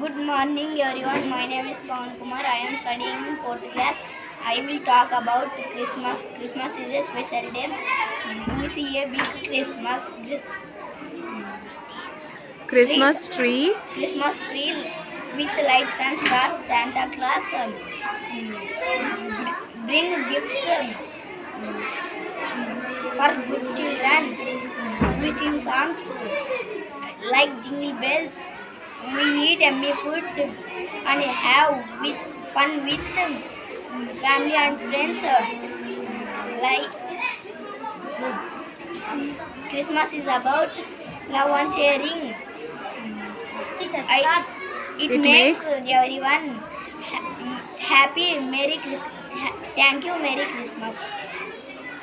Good morning everyone. My name is Pawan Kumar. I am studying in 4th class. I will talk about Christmas. Christmas is a special day. We see a big Christmas tree. Christmas tree with lights and stars. Santa Claus bring gifts for good children. We sing songs like Jingle Bells. We eat yummy food and have fun with family and friends. Like Christmas is about love and sharing. It makes everyone happy. Merry Christmas. Thank you. Merry Christmas.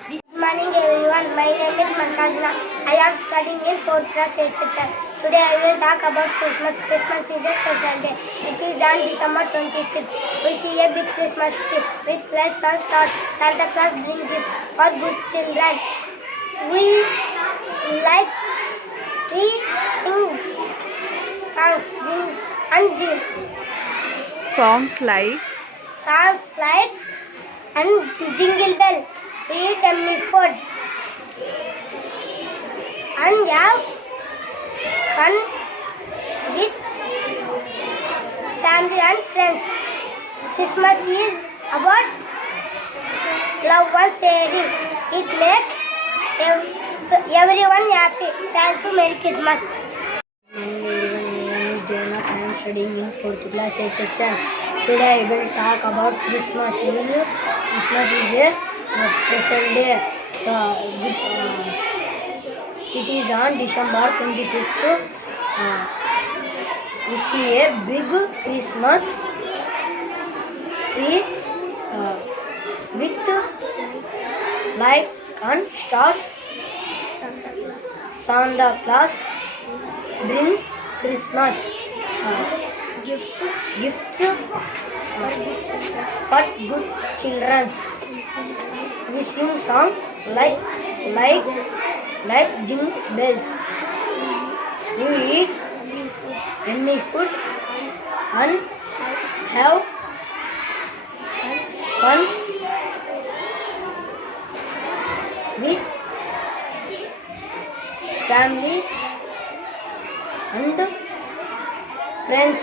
Good morning everyone. My name is Malkajna. I am studying in 4th class section. Today I will talk about Christmas. Christmas is a special day. It is on December 25th. We see a big Christmas tree with lights and stars. Santa Claus brings gifts for good children. We like to sing songs and Jingle Bell. We eat yummy food and have fun with family and friends. Christmas is about love and sharing. It makes everyone happy. Thank you. Merry Christmas. Everyone, my name is Devnath. I am studying in 4th class section. Today I will talk about Christmas. Christmas is a special day. It is on December 25th. We see a big Christmas tree with light and stars. Santa Claus bring Christmas gifts for good children. We sing song like Jingle Bells. We eat yummy food and have fun with family and friends.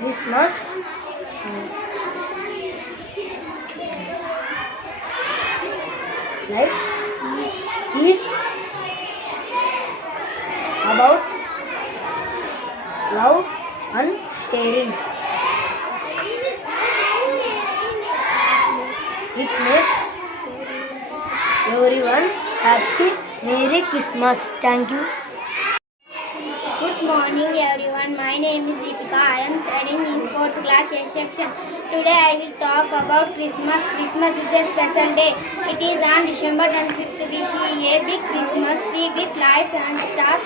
Christmas is about love and sharing. It makes everyone happy. Merry Christmas. Thank you. Good morning everyone. My name is Deepika. I am studying in 4th class A section. Today I will talk about Christmas. Christmas is a special day. It is on December 25th. We see a big Christmas tree with lights and stars.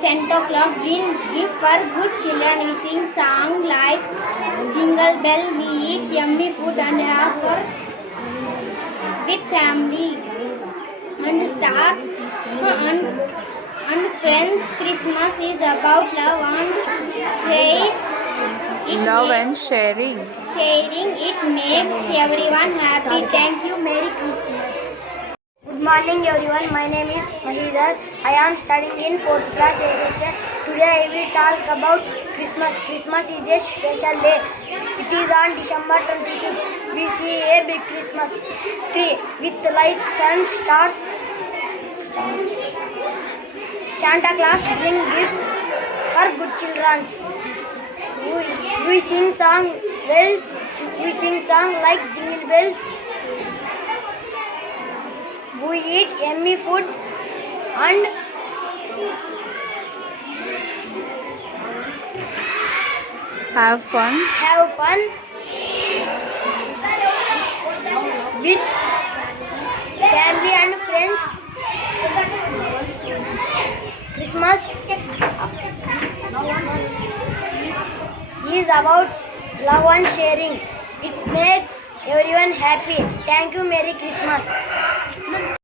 Santa Claus brings gifts for good children. We sing songs like Jingle Bell. We eat yummy food and have fun with family and stars and friends. Christmas is about love and Sharing. It makes everyone happy. Thank you. Merry Christmas. Good morning everyone. My name is Mahidhar. I am studying in 4th class A section. Today I will talk about Christmas. Christmas is a special day. It is on December 25th. We see a big Christmas tree with lights and stars. Santa Claus brings gifts for good children. We sing song like Jingle Bells. We eat yummy food and Have fun with family and friends. Christmas is about love and sharing. It makes everyone happy. Thank you. Merry Christmas.